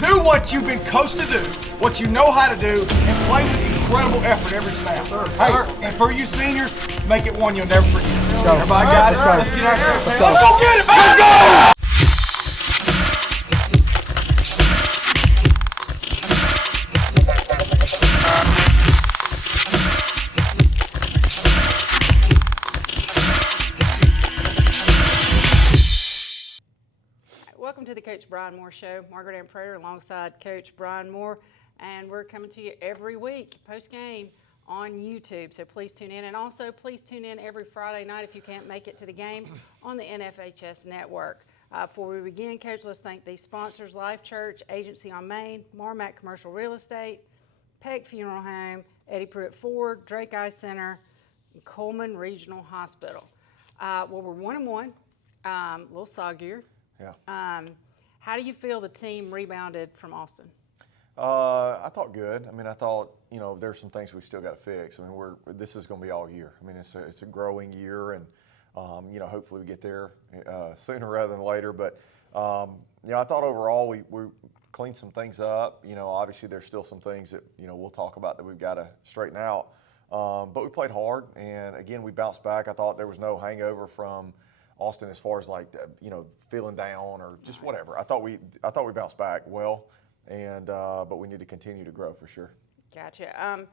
Do what you've been coached to do, what you know how to do, and play with incredible effort every snap. Hey, and for you seniors, make it one you'll never forget. Let's go. Everybody got it? Let's Get out there. Let's go. Let's go get it, man. Let's go! Welcome to the Coach Bryan Moore Show. Margaret Ann Prater alongside Coach Bryan Moore, and we're coming to you every week post-game on YouTube, so please tune in. And also, please tune in every Friday night if you can't make it to the game on the NFHS Network. Before we begin, Coach, let's thank these sponsors: Life Church, Agency on Main, Marmac Commercial Real Estate, Peck Funeral Home, Eddie Pruitt Ford, Drake Eye Center, and Cullman Regional Hospital. Well, we're 1-1, a little soggier. Yeah. How do you feel the team rebounded from Austin? I thought good. I mean, I thought, there's some things we still got to fix. I mean, this is going to be all year. I mean, it's a growing year, and hopefully we get there sooner rather than later. But I thought overall we cleaned some things up. Obviously there's still some things that we'll talk about that we've got to straighten out. But we played hard, and again we bounced back. I thought there was no hangover from Austin as far as feeling down or just whatever. I thought we bounced back well, and but we need to continue to grow for sure. Gotcha.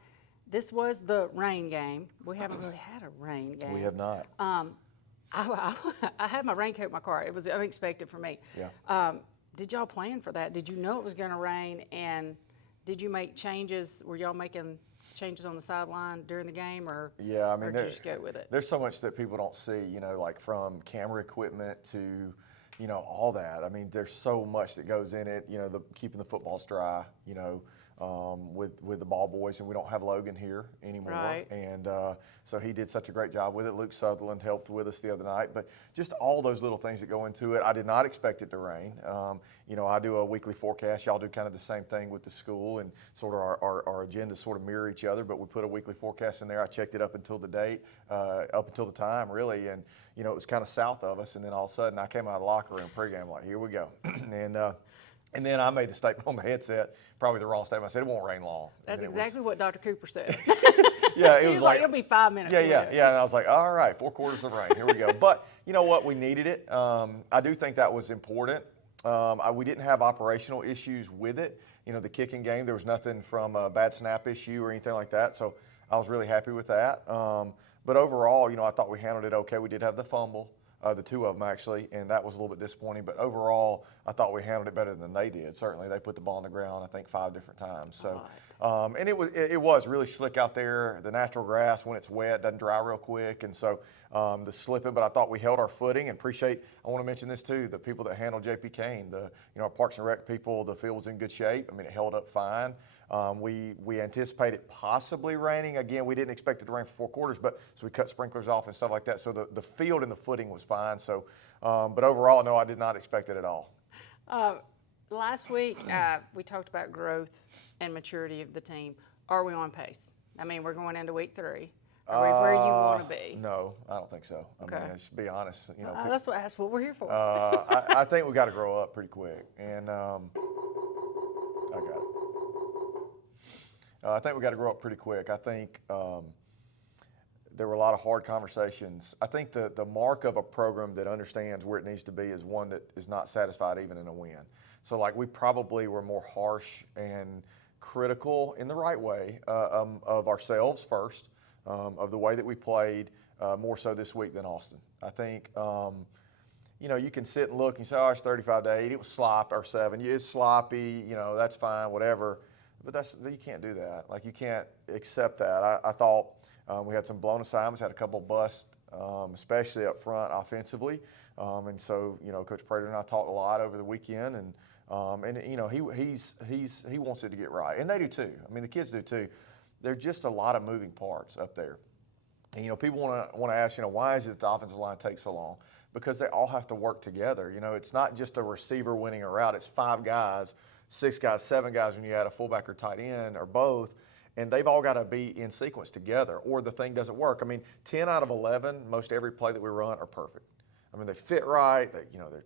This was the rain game. We haven't really had a rain game. We have not. I had my raincoat in my car. It was unexpected for me. Yeah. Did y'all plan for that? Did you know it was going to rain? And did you make changes? Were y'all making changes on the sideline during the game, or yeah, I mean, did you just go with it? There's so much that people don't see, like from camera equipment to, all that. I mean, there's so much that goes in it. Keeping the footballs dry, with the ball boys, and we don't have Logan here anymore. Right. And so he did such a great job with it. Luke Sutherland helped with us the other night, but just all those little things that go into it. I did not expect it to rain. I do a weekly forecast. Y'all do kind of the same thing with the school, and sort of our agendas sort of mirror each other, but we put a weekly forecast in there. I checked it up until the date, up until the time really, and it was kind of south of us, and then all of a sudden I came out of the locker room pregame like, here we go. And then I made the statement on the headset, probably the wrong statement. I said, it won't rain long. That's exactly what Dr. Cooper said. Yeah, it He was like, it'll be 5 minutes. Yeah. And I was like, all right, 4 quarters of rain, here we go. But you know what, we needed it. I do think that was important. We didn't have operational issues with it. The kicking game, there was nothing from a bad snap issue or anything like that. So I was really happy with that. But overall, I thought we handled it okay. We did have the fumble. The 2 of them actually, and that was a little bit disappointing. But overall, I thought we handled it better than they did. Certainly, they put the ball on the ground, I think 5 different times. So, and it was really slick out there. The natural grass, when it's wet, doesn't dry real quick, and so the slipping. But I thought we held our footing, and I want to mention this too: the people that handled JP Kane, our Parks and Rec people. The field was in good shape. I mean, it held up fine. We anticipated possibly raining. Again, we didn't expect it to rain for 4 quarters, so we cut sprinklers off and stuff like that. So the field and the footing was fine. So, but overall, no, I did not expect it at all. Last week, we talked about growth and maturity of the team. Are we on pace? I mean, we're going into week 3. Are we where you want to be? No, I don't think so. Okay. I mean, let's be honest. That's what we're here for. I think we got to grow up pretty quick, and I got it. I think we got to grow up pretty quick. I think there were a lot of hard conversations. I think the mark of a program that understands where it needs to be is one that is not satisfied even in a win. So we probably were more harsh and critical in the right way of ourselves first, of the way that we played, more so this week than Austin. I think you can sit and look and say, oh, it's 35-8. It was sloppy, or 7. It's sloppy. That's fine, whatever. But you can't do that. You can't accept that. I thought we had some blown assignments, had a couple of busts, especially up front offensively. And so, Coach Prater and I talked a lot over the weekend, and he wants it to get right, and they do too. I mean, the kids do too. There's just a lot of moving parts up there. And people want to ask, why is it that the offensive line takes so long? Because they all have to work together. It's not just a receiver winning a route. It's 5 guys. 6 guys, 7 guys when you add a fullback or tight end or both, and they've all got to be in sequence together or the thing doesn't work. I mean, 10 out of 11, most every play that we run are perfect. I mean, they fit right. They,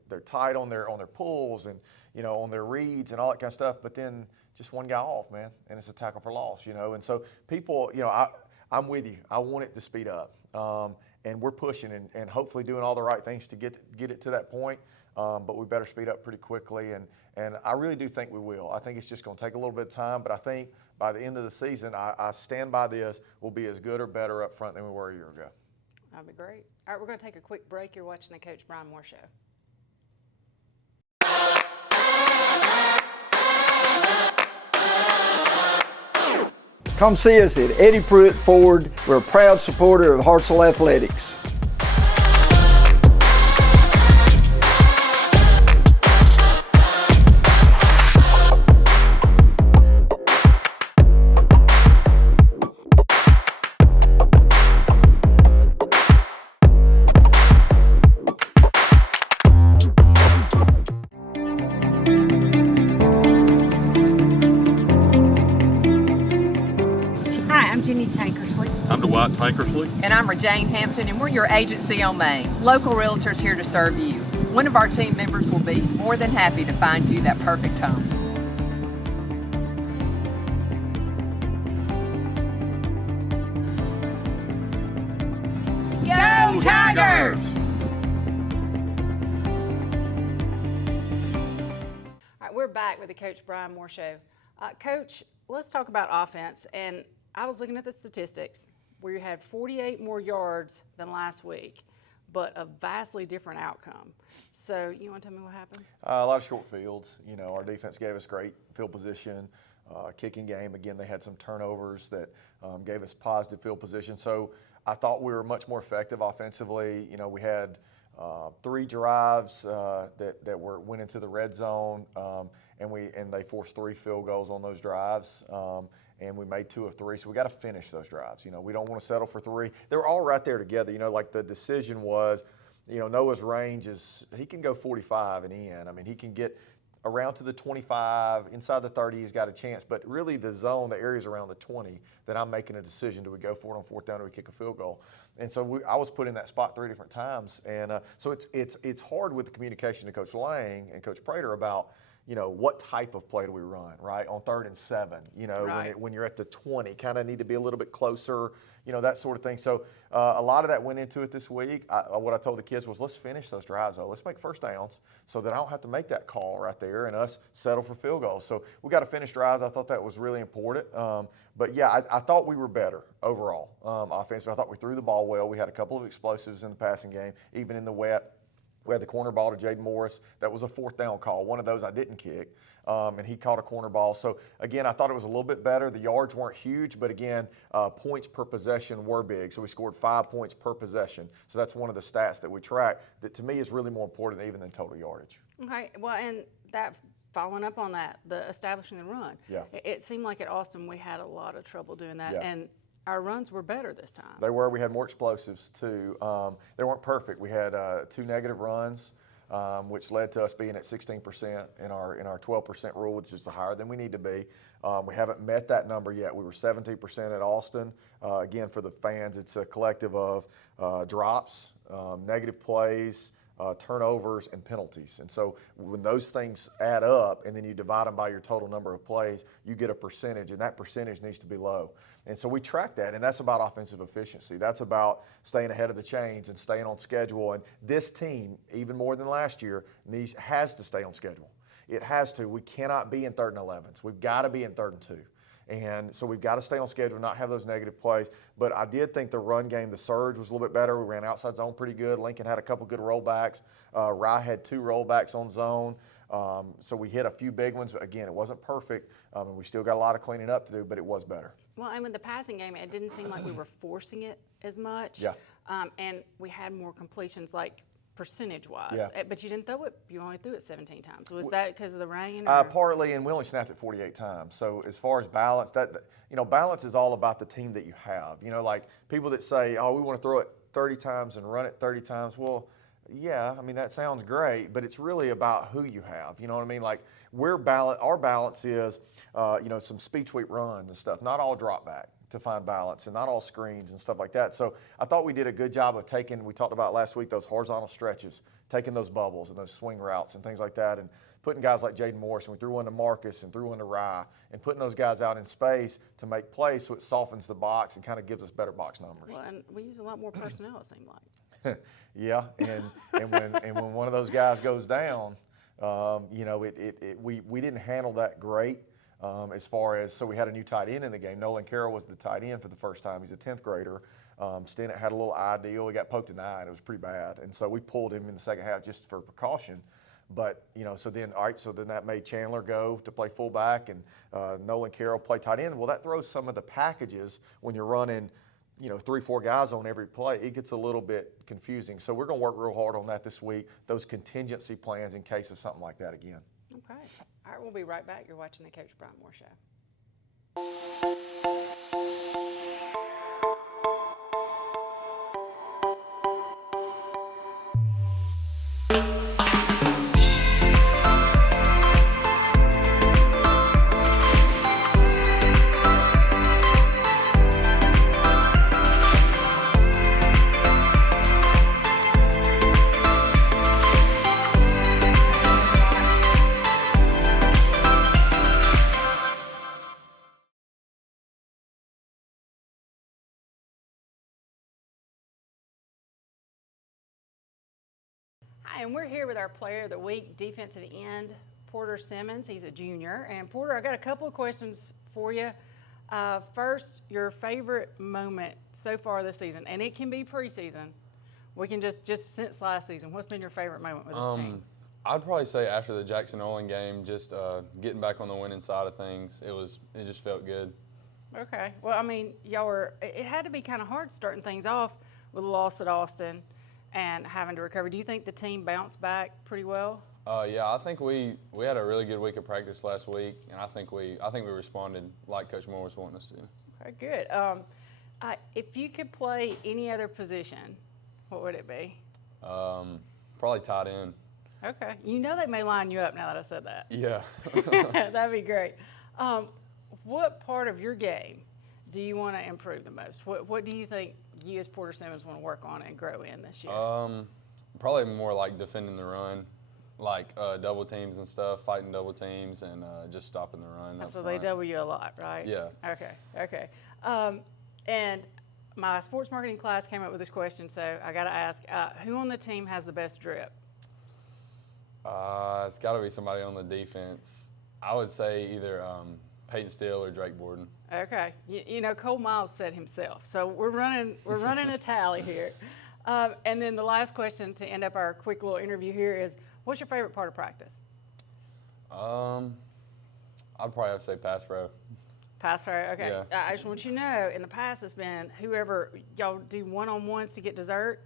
they're tight on their pulls and on their reads and all that kind of stuff. But then just one guy off, man, and it's a tackle for loss. And so people, I'm with you. I want it to speed up, and we're pushing and hopefully doing all the right things to get it to that point. But we better speed up pretty quickly, and I really do think we will. I think it's just going to take a little bit of time, but I think by the end of the season, I stand by this, we'll be as good or better up front than we were a year ago. That'd be great. All right, we're going to take a quick break. You're watching the Coach Bryan Moore Show. Come see us at Eddie Pruitt Ford. We're a proud supporter of Hartselle Athletics. I'm Dwight Tankersley. And I'm Jane Hampton, and we're your agency on Main. Local realtors here to serve you. One of our team members will be more than happy to find you that perfect home. Go Tigers! All right, we're back with the Coach Bryan Moore Show. Coach, let's talk about offense. And I was looking at the statistics. We had 48 more yards than last week, but a vastly different outcome. So you want to tell me what happened? A lot of short fields. Our defense gave us great field position, kicking game. Again, they had some turnovers that gave us positive field position. So I thought we were much more effective offensively. We had 3 drives that went into the red zone, and they forced 3 field goals on those drives. And we made 2 of 3, so we got to finish those drives. We don't want to settle for 3. They were all right there together. Like the decision was, Noah's range is, he can go 45 and in. I mean, he can get around to the 25, inside the 30, he's got a chance. But really the zone, the areas around the 20 that I'm making a decision, do we go for it on 4th down or do we kick a field goal? And so I was put in that spot 3 different times. And so it's hard with the communication to Coach Lang and Coach Prater about, what type of play do we run, right? On 3rd and 7, right. when you're at the 20, kind of need to be a little bit closer, that sort of thing. So a lot of that went into it this week. What I told the kids was, let's finish those drives, though. Let's make first downs so that I don't have to make that call right there and us settle for field goals. So we got to finish drives. I thought that was really important. But, yeah, I thought we were better overall offensively. I thought we threw the ball well. We had a couple of explosives in the passing game, even in the wet. We had the corner ball to Jaden Morris. That was a 4th down call. One of those I didn't kick, and he caught a corner ball. So, again, I thought it was a little bit better. The yards weren't huge, but, again, points per possession were big. So we scored 5 points per possession. So that's one of the stats that we track that, to me, is really more important even than total yardage. Okay, well, and that following up on that, the establishing the run. Yeah. It seemed like at Austin we had a lot of trouble doing that. Yeah. And our runs were better this time. They were. We had more explosives, too. They weren't perfect. We had 2 negative runs, which led to us being at 16% in our 12% rule, which is higher than we need to be. We haven't met that number yet. We were 17% at Austin. Again, for the fans, it's a collective of drops, negative plays, turnovers, and penalties. And so when those things add up and then you divide them by your total number of plays, you get a percentage, and that percentage needs to be low. And so we track that, and that's about offensive efficiency. That's about staying ahead of the chains and staying on schedule. And this team, even more than last year, has to stay on schedule. It has to. We cannot be in 3rd and 11s. We've got to be in 3rd and 2. And so we've got to stay on schedule, not have those negative plays. But I did think the run game, the surge was a little bit better. We ran outside zone pretty good. Lincoln had a couple good rollbacks. Rye had 2 rollbacks on zone. So we hit a few big ones. Again, it wasn't perfect, and we still got a lot of cleaning up to do, but it was better. Well, and with the passing game, it didn't seem like we were forcing it as much. Yeah. And we had more completions, like percentage-wise. Yeah. But you didn't throw it. You only threw it 17 times. Was that because of the rain? Or? Partly, and we only snapped it 48 times. So as far as balance, balance is all about the team that you have. Like people that say, oh, we want to throw it 30 times and run it 30 times. Well, Yeah, I mean, that sounds great, but it's really about who you have. You know what I mean? Like, our balance is, some speed tweak runs and stuff, not all drop back to find balance and not all screens and stuff like that. So I thought we did a good job of we talked about last week, those horizontal stretches, taking those bubbles and those swing routes and things like that, and putting guys like Jaden Morris, and we threw one to Marcus and threw one to Rye, and putting those guys out in space to make plays so it softens the box and kind of gives us better box numbers. Well, and we use a lot more personnel, it seemed like. Yeah, and when one of those guys goes down, we didn't handle that great as far as, so we had a new tight end in the game. Nolan Carroll was the tight end for the first time. He's a 10th grader. Stennett had a little eye deal. He got poked in the eye, and it was pretty bad. And so we pulled him in the second half just for precaution. But, so then that made Chandler go to play fullback, and Nolan Carroll play tight end. Well, that throws some of the packages when you're running, 3-4 guys on every play. It gets a little bit confusing. So we're going to work real hard on that this week, those contingency plans in case of something like that again. Okay. All right, we'll be right back. You're watching the Coach Bryan Moore Show. Hi, and we're here with our player of the week, defensive end, Porter Simmons. He's a junior. And Porter, I got a couple of questions for you. First, your favorite moment so far this season, and it can be preseason. We can just since last season. What's been your favorite moment with this team? I'd probably say after the Jackson-Olin game, just getting back on the winning side of things. It just felt good. Okay. Well, I mean, it had to be kind of hard starting things off with a loss at Austin and having to recover. Do you think the team bounced back pretty well? Yeah, I think we had a really good week of practice last week, and I think we responded like Coach Moore was wanting us to. Okay, good. If you could play any other position, what would it be? Probably tight end. Okay. They may line you up now that I said that. Yeah. That'd be great. What part of your game do you want to improve the most? What do you think you as Porter Simmons want to work on and grow in this year? Probably more like defending the run, like double teams and stuff, fighting double teams, and just stopping the run. So they double you a lot, right? Yeah. Okay. And my sports marketing class came up with this question, so I got to ask, who on the team has the best drip? It's got to be somebody on the defense. I would say either Peyton Steele or Drake Borden. Okay. Cole Miles said himself. So we're running a tally here. And then the last question to end up our quick little interview here is, what's your favorite part of practice? I'd probably have to say pass pro. Pass pro, okay. Yeah. I just want you to know, in the past it's been whoever, y'all do one-on-ones to get dessert?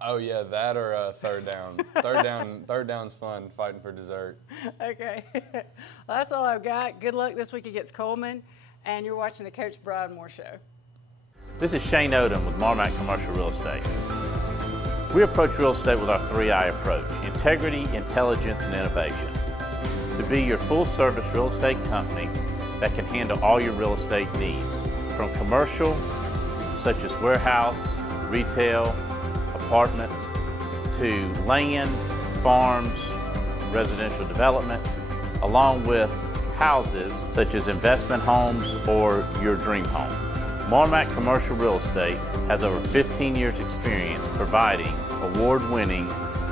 Oh yeah, that or third down. Third down's fun, fighting for dessert. Okay. Well, that's all I've got. Good luck this week against Cullman, and you're watching the Coach Bryan Moore Show. This is Shane Odom with Marmac Commercial Real Estate. We approach real estate with our 3I approach: integrity, intelligence, and innovation. To be your full-service real estate company that can handle all your real estate needs, from commercial, such as warehouse, retail, apartments, to land, farms, residential developments, along with houses such as investment homes or your dream home. Marmac Commercial Real Estate has over 15 years experience providing award-winning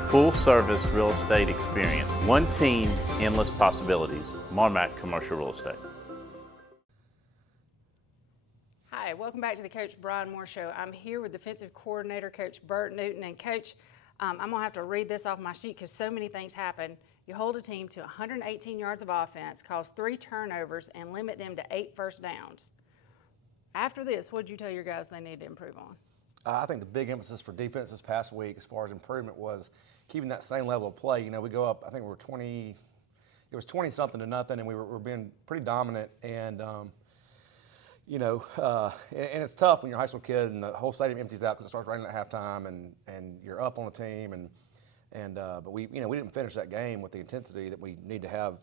full-service real estate experience. One team, endless possibilities. Marmac Commercial Real Estate. Hi, welcome back to the Coach Bryan Moore Show. I'm here with defensive coordinator, Coach Burt Newton. And Coach, I'm going to have to read this off my sheet because so many things happen. You hold a team to 118 yards of offense, cause 3 turnovers, and limit them to 8 first downs. After this, what did you tell your guys they need to improve on? I think the big emphasis for defense this past week as far as improvement was keeping that same level of play. We go up, I think we were 20, it was 20-something to nothing, and we were being pretty dominant. And, and it's tough when you're a high school kid and the whole stadium empties out because it starts raining at halftime and you're up on the team. And And but we didn't finish that game with the intensity that we need to have,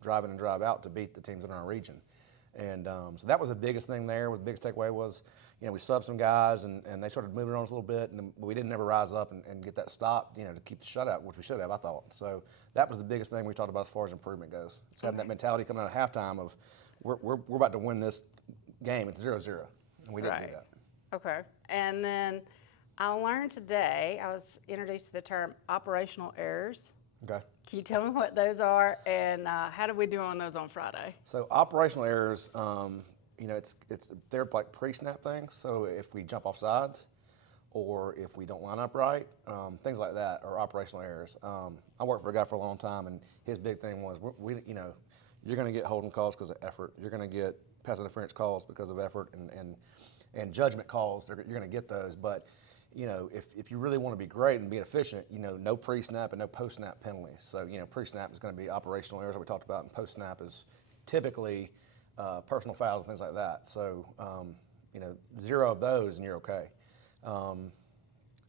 drive in and drive out to beat the teams in our region. And so that was the biggest thing there. The biggest takeaway was, we subbed some guys and they started moving on us a little bit, and we didn't ever rise up and get that stop, to keep the shutout, which we should have, I thought. So that was the biggest thing we talked about as far as improvement goes. So having that mentality coming out of halftime of we're about to win this game. It's 0-0, and we didn't do that. Okay. And then I learned today, I was introduced to the term operational errors. Okay. Can you tell me what those are, and how did we do on those on Friday? So operational errors, they're like pre-snap things. So if we jump off sides, or if we don't line up right, things like that are operational errors. I worked for a guy for a long time, and his big thing was, you're going to get holding calls because of effort. You're going to get pass interference calls because of effort, and judgment calls. You're going to get those, but if you really want to be great and be efficient, no pre-snap and no post-snap penalties. So, pre-snap is going to be operational errors that we talked about, and post-snap is typically personal fouls and things like that. So, 0 of those and you're okay.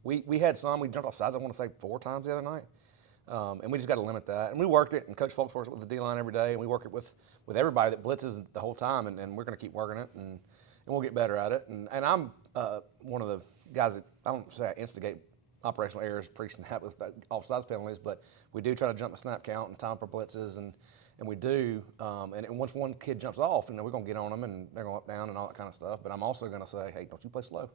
We had some, we jumped off sides, I want to say 4 times the other night. And we just got to limit that. And we work it, and Coach Folks works with the D-line every day, and we work it with everybody that blitzes the whole time, and we're going to keep working it, and we'll get better at it. And I'm one of the guys that, I don't say I instigate operational errors pre-snap with offsides penalties, but we do try to jump the snap count and time for blitzes, and we do. And once one kid jumps off, we're going to get on them, and they're going up, down, and all that kind of stuff. But I'm also going to say, hey, don't you play slow.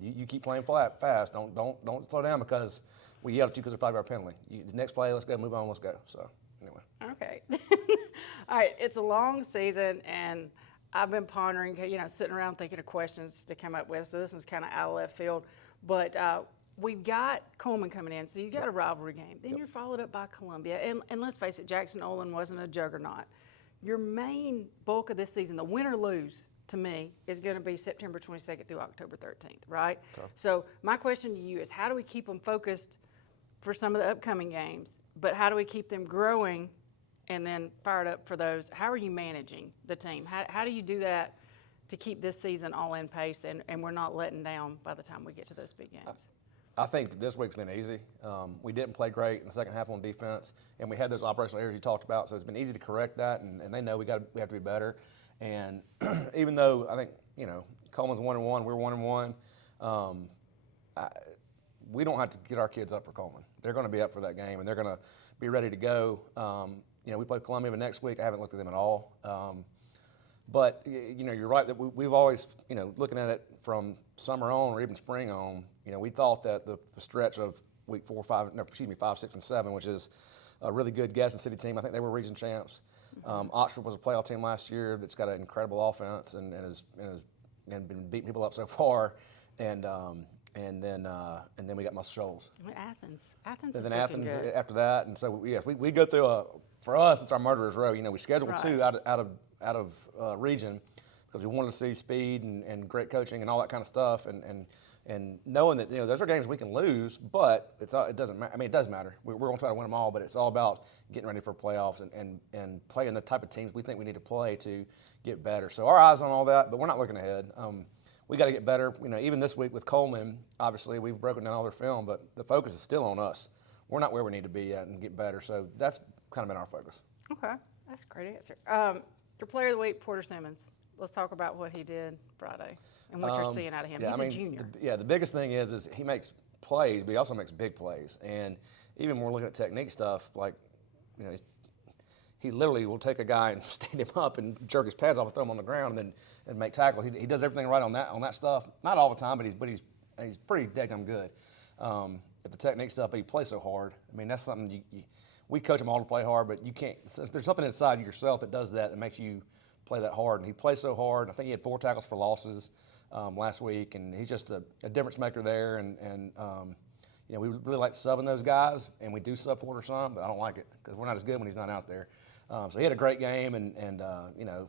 You keep playing fast. Don't slow down because we yelled at you because of a 5-yard penalty. Next play, let's go, move on, let's go. So anyway. Okay. All right. It's a long season, and I've been pondering, sitting around thinking of questions to come up with. So this is kind of out of left field, but we've got Cullman coming in, so you got a rivalry game. Then you're followed up by Columbia, and let's face it, Jackson Olin wasn't a juggernaut. Your main bulk of this season, the win or lose, to me, is going to be September 22nd through October 13th, right? Okay. So my question to you is, how do we keep them focused for some of the upcoming games, but how do we keep them growing and then fired up for those? How are you managing the team? How do you do that to keep this season all in pace and we're not letting down by the time we get to those big games? I think that this week's been easy. We didn't play great in the second half on defense, and we had those operational errors you talked about, so it's been easy to correct that, and they know we have to be better. And even though I think, Cullman's 1-1, we're 1-1, we don't have to get our kids up for Cullman. They're going to be up for that game, and they're going to be ready to go. We play Columbia next week. I haven't looked at them at all. But, you're right that we've always, looking at it from summer on or even spring on, we thought that the stretch of week 5, 6, and 7, which is a really good Gadsden City team. I think they were region champs. Oxford was a playoff team last year that's got an incredible offense and been beating people up so far. And then we got Muscle Shoals. Athens And is then looking Athens good. after that. And so we go through for us, it's our murderer's row. We scheduled Right. 2 out of region because we wanted to see speed and great coaching and all that kind of stuff. And knowing that those are games we can lose, but it doesn't matter. I mean, it does matter. We're going to try to win them all, but it's all about getting ready for playoffs and playing the type of teams we think we need to play to get better. So our eyes on all that, but we're not looking ahead. We got to get better. Even this week with Cullman, obviously we've broken down all their film, but the focus is still on us. We're not where we need to be at and get better. So that's kind of been our focus. Okay, that's a great answer. Your player of the week, Porter Simmons. Let's talk about what he did Friday and what you're seeing out of him. He's a junior. The biggest thing is he makes plays, but he also makes big plays. And even when we're looking at technique stuff, like, he literally will take a guy and stand him up and jerk his pads off and throw him on the ground and make tackles. He does everything right on that stuff. Not all the time, but he's pretty daggum good at the technique stuff. But he plays so hard. I mean, that's something we coach him all to play hard, but you can't. There's something inside yourself that does that makes you play that hard. And he plays so hard. I think he had 4 tackles for losses last week, and he's just a difference maker there. And we really like subbing those guys, and we do sub Porter some, but I don't like it because we're not as good when he's not out there. So he had a great game, and the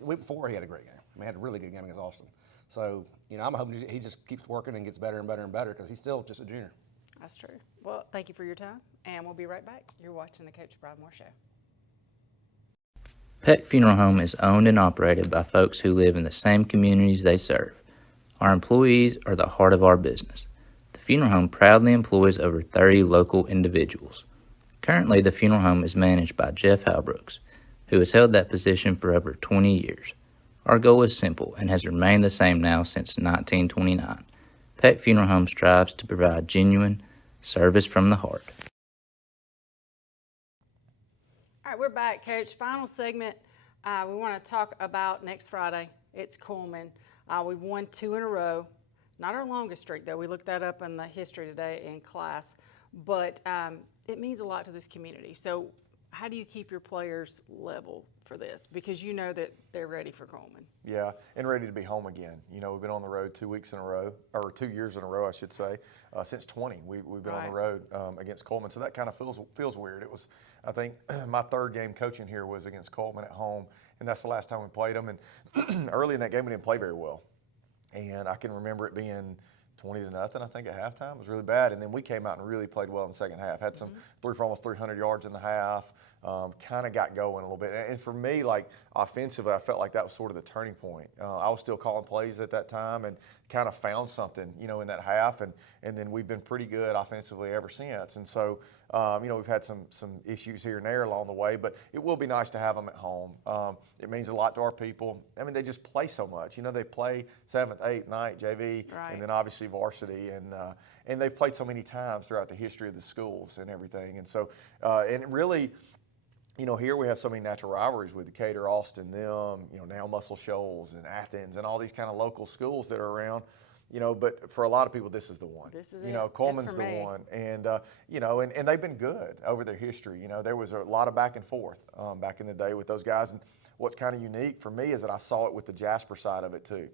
week before he had a great game. I mean, he had a really good game against Austin. So, I'm hoping he just keeps working and gets better and better and better because he's still just a junior. That's true. Well, thank you for your time, and we'll be right back. You're watching the Coach Bryan Moore Show. Peck Funeral Home is owned and operated by folks who live in the same communities they serve. Our employees are the heart of our business. The funeral home proudly employs over 30 local individuals. Currently, the funeral home is managed by Jeff Halbrooks, who has held that position for over 20 years. Our goal is simple and has remained the same now since 1929. Peck Funeral Home strives to provide genuine service from the heart. All right, we're back, Coach. Final segment, we want to talk about next Friday. It's Cullman. We've won 2 in a row. Not our longest streak, though. We looked that up in the history today in class. But it means a lot to this community. So how do you keep your players level for this? Because you know that they're ready for Cullman. Yeah, and ready to be home again. You know, we've been on the road 2 weeks in a row, or 2 years in a row, I should say, since 20. We've been on the road against Cullman, so that kind of feels weird. It was, I think, my 3rd game coaching here was against Cullman at home, and that's the last time we played them. And early in that game, we didn't play very well, and I can remember it being 20-0, I think, at halftime. It was really bad, and then we came out and really played well in the second half. Had some threw for almost 300 yards in the half. Kind of got going a little bit. And for me, like, offensively, I felt like that was sort of the turning point. I was still calling plays at that time and kind of found something, you know, in that half. And then we've been pretty good offensively ever since. And so, you know, we've had some issues here and there along the way, but it will be nice to have them at home. It means a lot to our people. I mean, they just play so much. You know, they play 7th, 8th, 9th, JV, and then obviously varsity. And they've played so many times throughout the history of the schools and everything. And so, and really, you know, here we have so many natural rivalries with Decatur, Austin, them, you know, now Muscle Shoals and Athens and all these kind of local schools that are around, you know, but for a lot of people, this is the one. This is you know, Cullman's the one. And, you know, and they've been good over their history. You know, there was a lot of back and forth back in the day with those guys. And what's kind of unique for me is that I saw it with the Jasper side of it too.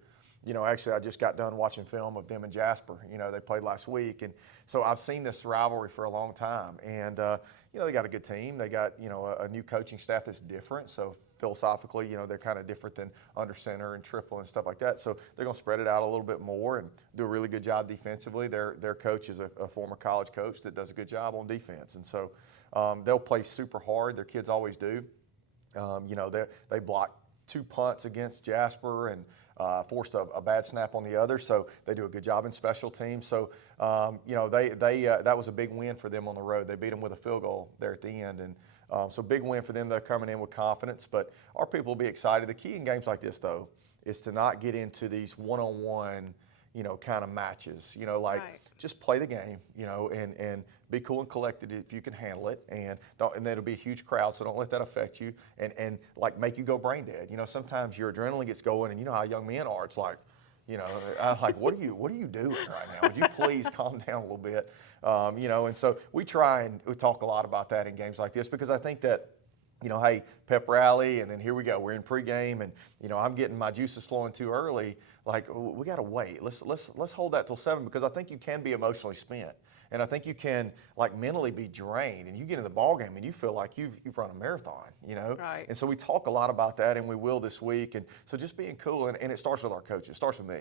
You know, actually, I just got done watching film of them and Jasper. You know, they played last week. And so I've seen this rivalry for a long time. And, you know, they got a good team. They got, you know, a new coaching staff that's different. So philosophically, you know, they're kind of different than under center and triple and stuff like that. So they're going to spread it out a little bit more and do a really good job defensively. Their coach is a former college coach that does a good job on defense. And so they'll play super hard. Their kids always do. You know, they blocked 2 punts against Jasper and forced a bad snap on the other, so they do a good job in special teams. So, you know, that was a big win for them on the road. They beat them with a field goal there at the end, and so big win for them. They're coming in with confidence, but our people will be excited. The key in games like this, though, is to not get into these one-on-one, you know, kind of matches. You know, like just play the game, you know, and be cool and collected if you can handle it, and there'll be a huge crowd, so don't let that affect you, and like make you go brain dead. You know, sometimes your adrenaline gets going, and you know how young men are. It's like, you know, I'm like, what are you doing right now? Would you please calm down a little bit? You know, and so we try and we talk a lot about that in games like this because I think that, you know, hey, pep rally, and then here we go. We're in pregame, and you know, I'm getting my juices flowing too early. Like, we got to wait. Let's hold that till 7 because I think you can be emotionally spent. And I think you can, like, mentally be drained, and you get in the ball game and you feel like you've run a marathon, you know? Right. And so we talk a lot about that, and we will this week. And so just being cool, and it starts with our coaches. It starts with me,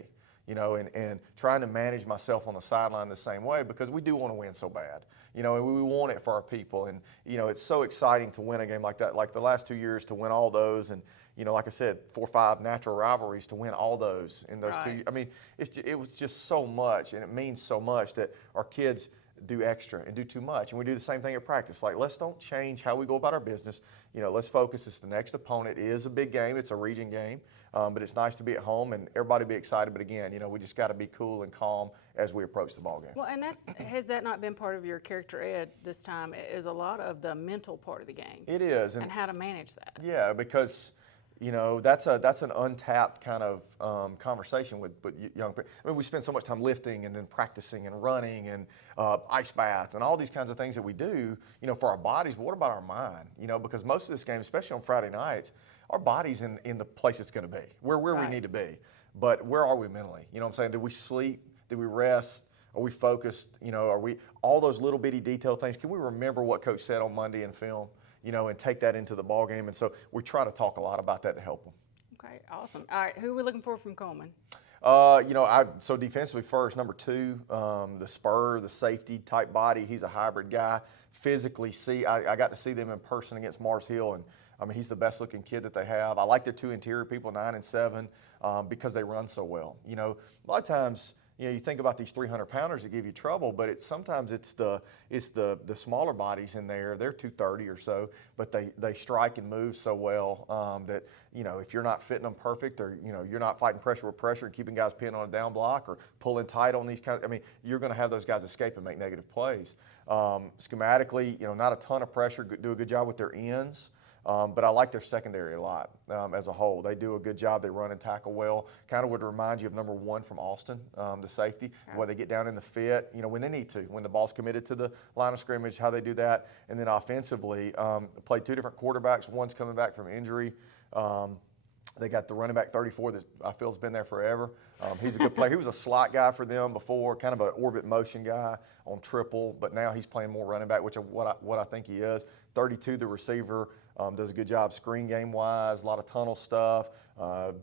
you know, and trying to manage myself on the sideline the same way because we do want to win so bad, you know, and we want it for our people. And, you know, it's so exciting to win a game like that. Like the last 2 years to win all those, and, you know, like I said, 4 or 5 natural rivalries to win all those in those 2. I mean, it was just so much, and it means so much that our kids do extra and do too much. And we do the same thing at practice. Like, let's don't change how we go about our business. You know, let's focus. It's the next opponent. It is a big game. It's a region game. But it's nice to be at home and everybody be excited. But again, you know, we just got to be cool and calm as we approach the ball game. Well, and has that not been part of your character ed this time? Is a lot of the mental part of the game. It is. And how to manage that. Yeah, because, you know, that's an untapped kind of conversation with young people. I mean, we spend so much time lifting and then practicing and running and ice baths and all these kinds of things that we do, you know, for our bodies. But what about our mind? You know, because most of this game, especially on Friday nights, our body's in the place it's going to be, where we need to be. But where are we mentally? You know what I'm saying? Do we sleep? Do we rest? Are we focused? You know, are we all those little bitty detail things? Can we remember what Coach said on Monday in film? You know, and take that into the ball game. And so we try to talk a lot about that to help them. Okay, awesome. All right, who are we looking for from Cullman? You know, so defensively first, number 2, the spur, the safety type body. He's a hybrid guy. Physically, I got to see them in person against Mars Hill, and I mean, he's the best looking kid that they have. I like their 2 interior people, 9 and 7, because they run so well. You know, a lot of times, You know, you think about these 300-pounders that give you trouble, but sometimes it's the smaller bodies in there. They're 230 or so, but they strike and move so well that, you know, if you're not fitting them perfect, or, you know, you're not fighting pressure with pressure and keeping guys pinned on a down block or pulling tight on these kinds, I mean, you're going to have those guys escape and make negative plays. Schematically, you know, not a ton of pressure, do a good job with their ends. But I like their secondary a lot as a whole. They do a good job. They run and tackle well. Kind of would remind you of number 1 from Austin, the safety, where they get down in the fit, you know, when they need to, when the ball's committed to the line of scrimmage, how they do that. And then offensively, played 2 different quarterbacks. One's coming back from injury. They got the running back 34 that I feel has been there forever. He's a good player. He was a slot guy for them before, kind of an orbit motion guy on triple, but now he's playing more running back, which is what I think he is. 32, the receiver, does a good job screen game wise, a lot of tunnel stuff,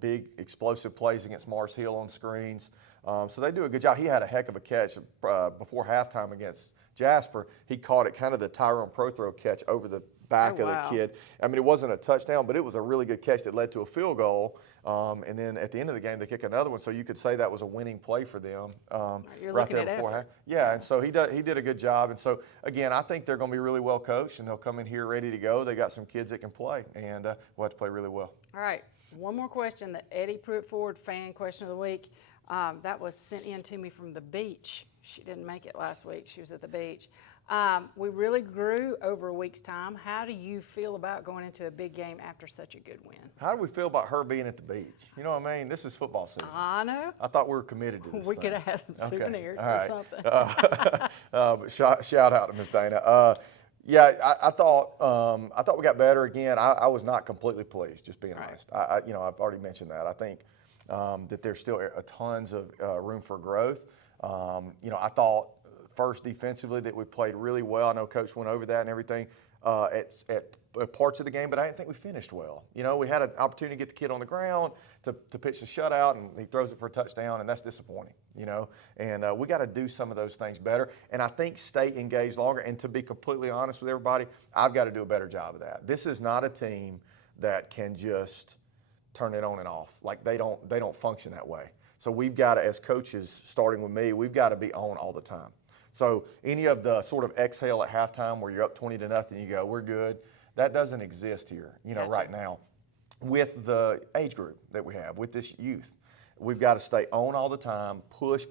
big explosive plays against Mars Hill on screens. So they do a good job. He had a heck of a catch before halftime against Jasper. He caught it, kind of the Tyrone Prothrow catch over the back of the kid. I mean, it wasn't a touchdown, but it was a really good catch that led to a field goal. And then at the end of the game, they kick another one. So you could say that was a winning play for them. You're right looking there at before effort. Yeah, and so he did a good job. And so, again, I think they're going to be really well coached, and they'll come in here ready to go. They got some kids that can play, and we'll have to play really well. All right, one more question, the Eddie Pruitt Ford fan question of the week. That was sent in to me from the beach. She didn't make it last week. She was at the beach. We really grew over a week's time. How do you feel about going into a big game after such a good win? How do we feel about her being at the beach? You know what I mean? This is football season. I know. I thought we were committed to this We thing. could have had some souvenirs All or right. something. But shout out to Miss Dana. Yeah, I thought we got better again. I was not completely pleased, just being honest. You know, I've already mentioned that. I think that there's still tons of room for growth. You know, I thought first defensively that we played really well. I know Coach went over that and everything at parts of the game, but I didn't think we finished well. You know, we had an opportunity to get the kid on the ground to pitch the shutout, and he throws it for a touchdown, and that's disappointing, you know. And we got to do some of those things better. And I think stay engaged longer. And to be completely honest with everybody, I've got to do a better job of that. This is not a team that can just turn it on and off. Like they don't function that way. So we've got to, as coaches, starting with me, we've got to be on all the time. So any of the sort of exhale at halftime where you're up 20-0, you go, we're good, that doesn't exist here, you know, right now. With the age group that we have, with this youth, we've got to stay on all the time, push,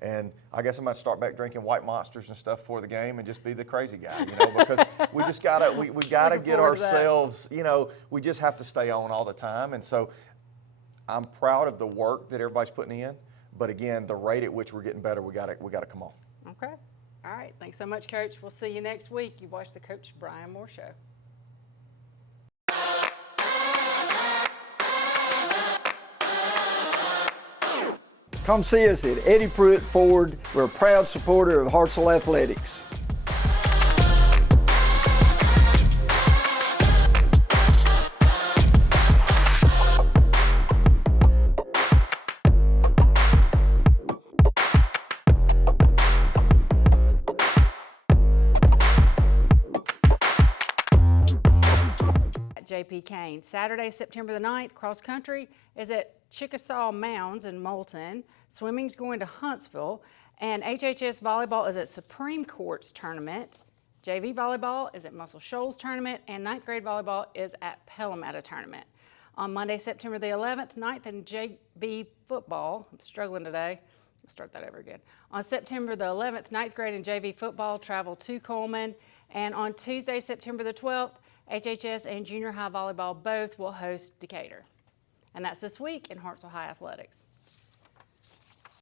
and I guess I might start back drinking White Monsters and stuff for the game and just be the crazy guy, you know, because we just gotta, we gotta get ourselves, you know, we just have to stay on all the time. And so I'm proud of the work that everybody's putting in, but again, the rate at which we're getting better, we gotta come on. Okay. All right. Thanks so much, Coach. We'll see you next week. You watch the Coach Bryan Moore Show. Come see us at Eddie Pruitt Ford. We're a proud supporter of Hartselle Athletics. JP Kane. Saturday, September the 9th, cross country is at Chickasaw Mounds in Moulton. Swimming's going to Huntsville. And HHS volleyball is at Supreme Court's tournament. JV volleyball is at Muscle Shoals tournament. And 9th grade volleyball is at Pelham at a tournament. On Monday, September the 11th, 9th and JV football. I'm struggling today. I'll start that over again. On September the 11th, 9th grade and JV football travel to Cullman. And on Tuesday, September the 12th, HHS and junior high volleyball both will host Decatur. And that's this week in Hartselle High Athletics.